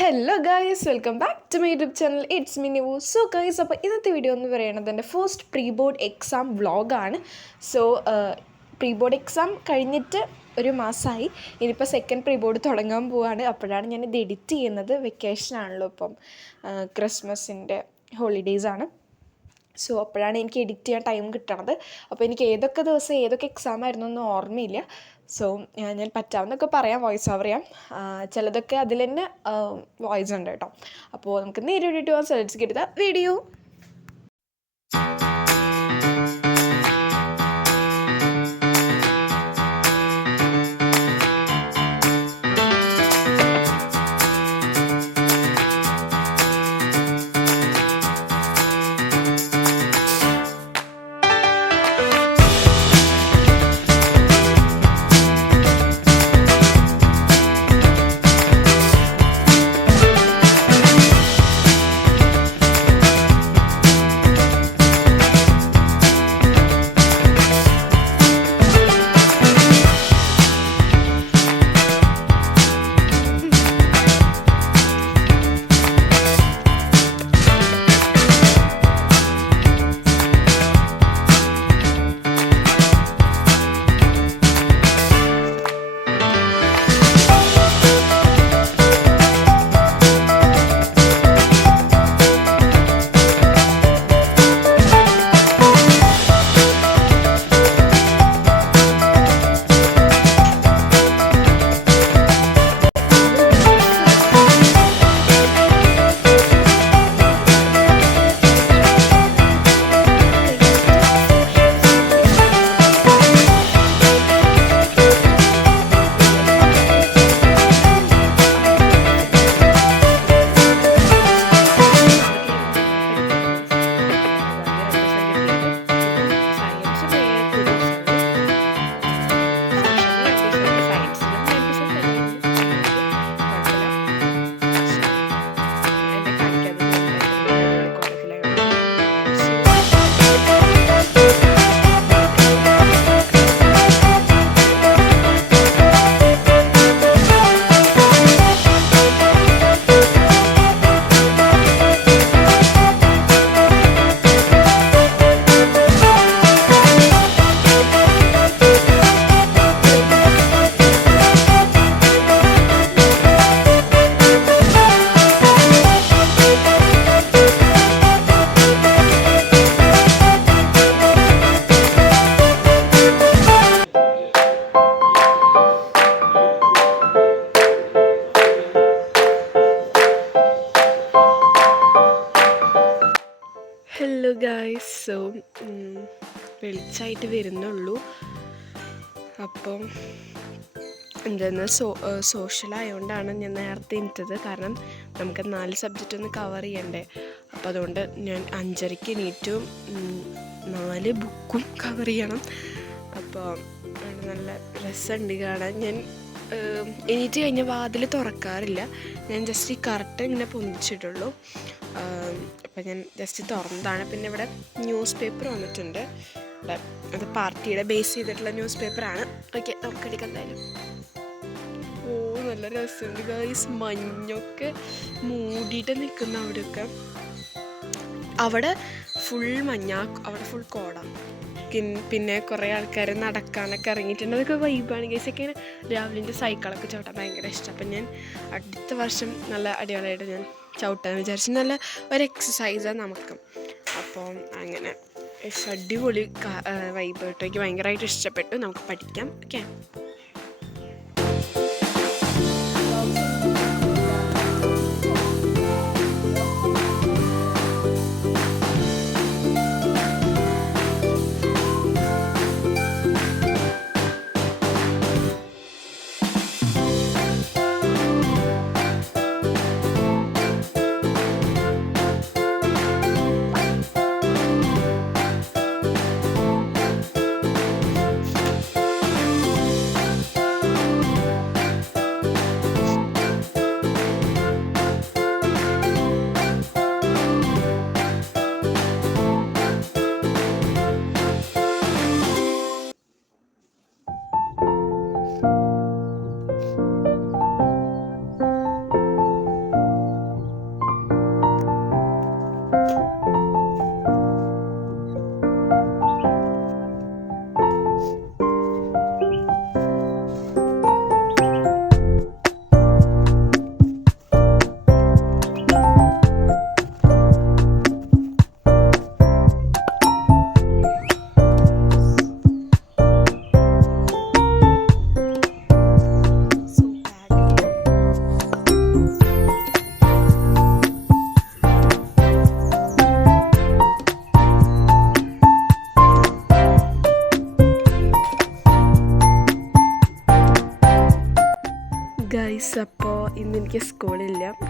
Hello guys, welcome back to my YouTube channel. It's me Nivu. So guys, അപ്പോൾ ഇന്നത്തെ video എന്ന് പറയുന്നത് എൻ്റെ ഫസ്റ്റ് പ്രീ ബോർഡ് എക്സാം വ്ളോഗാണ്. സോ പ്രീ ബോർഡ് എക്സാം കഴിഞ്ഞിട്ട് ഒരു മാസമായി. ഇനിയിപ്പോൾ സെക്കൻഡ് പ്രീ ബോർഡ് തുടങ്ങാൻ പോവുകയാണ്. അപ്പോഴാണ് ഞാനിത് എഡിറ്റ് ചെയ്യുന്നത്. വെക്കേഷനാണല്ലോ ഇപ്പം, ക്രിസ്മസിൻ്റെ ഹോളിഡേയ്സാണ്. സോ അപ്പോഴാണ് എനിക്ക് എഡിറ്റ് ചെയ്യാൻ ടൈം കിട്ടണത്. അപ്പോൾ എനിക്ക് ഏതൊക്കെ ദിവസം ഏതൊക്കെ എക്സാം ആയിരുന്നു എന്ന് ഓർമ്മയില്ല. സോ ഞാൻ പറ്റാവുന്നൊക്കെ പറയാം, വോയിസ് ഓവർ ചെയ്യാം. ചിലതൊക്കെ അതിൽ തന്നെ വോയിസ് ഉണ്ട് കേട്ടോ. അപ്പോൾ നമുക്ക് നേരിട്ട് പോകാൻ സെലക്ട് ചെയ്ത വീഡിയോ. ഹലോ ഗായ്സ്, സോ വെളിച്ചമായിട്ട് വരുന്നുള്ളൂ. അപ്പം എന്തായിരുന്നു സോഷ്യലായതുകൊണ്ടാണ് ഞാൻ നേരത്തെ എണീറ്റത്. കാരണം നമുക്ക് 4 സബ്ജക്റ്റ് ഒന്ന് കവർ ചെയ്യണ്ടേ. അപ്പോൾ അതുകൊണ്ട് ഞാൻ 5:30 എണീറ്റും 4 ബുക്കും കവർ ചെയ്യണം. അപ്പോൾ നല്ല രസമുണ്ട് കാണാൻ. ഞാൻ എണീറ്റ് കഴിഞ്ഞ വാതിൽ തുറക്കാറില്ല. ഞാൻ ജസ്റ്റ് ഈ കർട്ടൻ ഇങ്ങനെ പൊന്തിച്ചിട്ടുള്ളൂ. അപ്പം ഞാൻ ജസ്റ്റ് തുറന്നതാണ്. പിന്നെ ഇവിടെ ന്യൂസ് പേപ്പർ വന്നിട്ടുണ്ട്. അത് പാർട്ടിയുടെ ബേസ് ചെയ്തിട്ടുള്ള ന്യൂസ് പേപ്പറാണ്. ഓക്കെ, നമുക്കടിക്കാം എന്തായാലും. ഓ, നല്ല രസമുണ്ട് ഗൈസ്. മഞ്ഞൊക്കെ മൂടിയിട്ട് നിൽക്കുന്ന അവിടെയൊക്കെ. അവിടെ ഫുൾ മഞ്ഞ, അവിടെ ഫുൾ കോട. പിന്നെ കുറേ ആൾക്കാർ നടക്കാനൊക്കെ ഇറങ്ങിയിട്ടുണ്ട്. അതൊക്കെ വൈബാണ് ഗൈസ്. ഒക്കെ ഇങ്ങനെ രാവിലെ സൈക്കിളൊക്കെ ചവിട്ടാൻ ഭയങ്കര ഇഷ്ടം. അപ്പം ഞാൻ അടുത്ത വർഷം നല്ല അടിപൊളിയായിട്ട് ഞാൻ ചവിട്ടാന്ന് വിചാരിച്ചു. നല്ല ഒരു എക്സസൈസാണ് നമുക്ക്. അപ്പം അങ്ങനെ അടിപൊളി വൈബ് കേട്ടോ. എനിക്ക് ഭയങ്കരമായിട്ട് ഇഷ്ടപ്പെട്ടു. നമുക്ക് പഠിക്കാം. ഓക്കെ.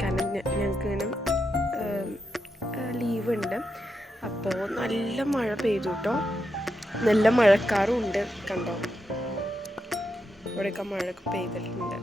കാരണം ഞങ്ങൾക്ക് ഇങ്ങനെ ലീവ് ഉണ്ട്. അപ്പോൾ നല്ല മഴ പെയ്തു കേട്ടോ, നല്ല മഴക്കാറും ഉണ്ട്. കണ്ടോ, ഇവിടെയൊക്കെ മഴ പെയ്തിട്ടുണ്ട്.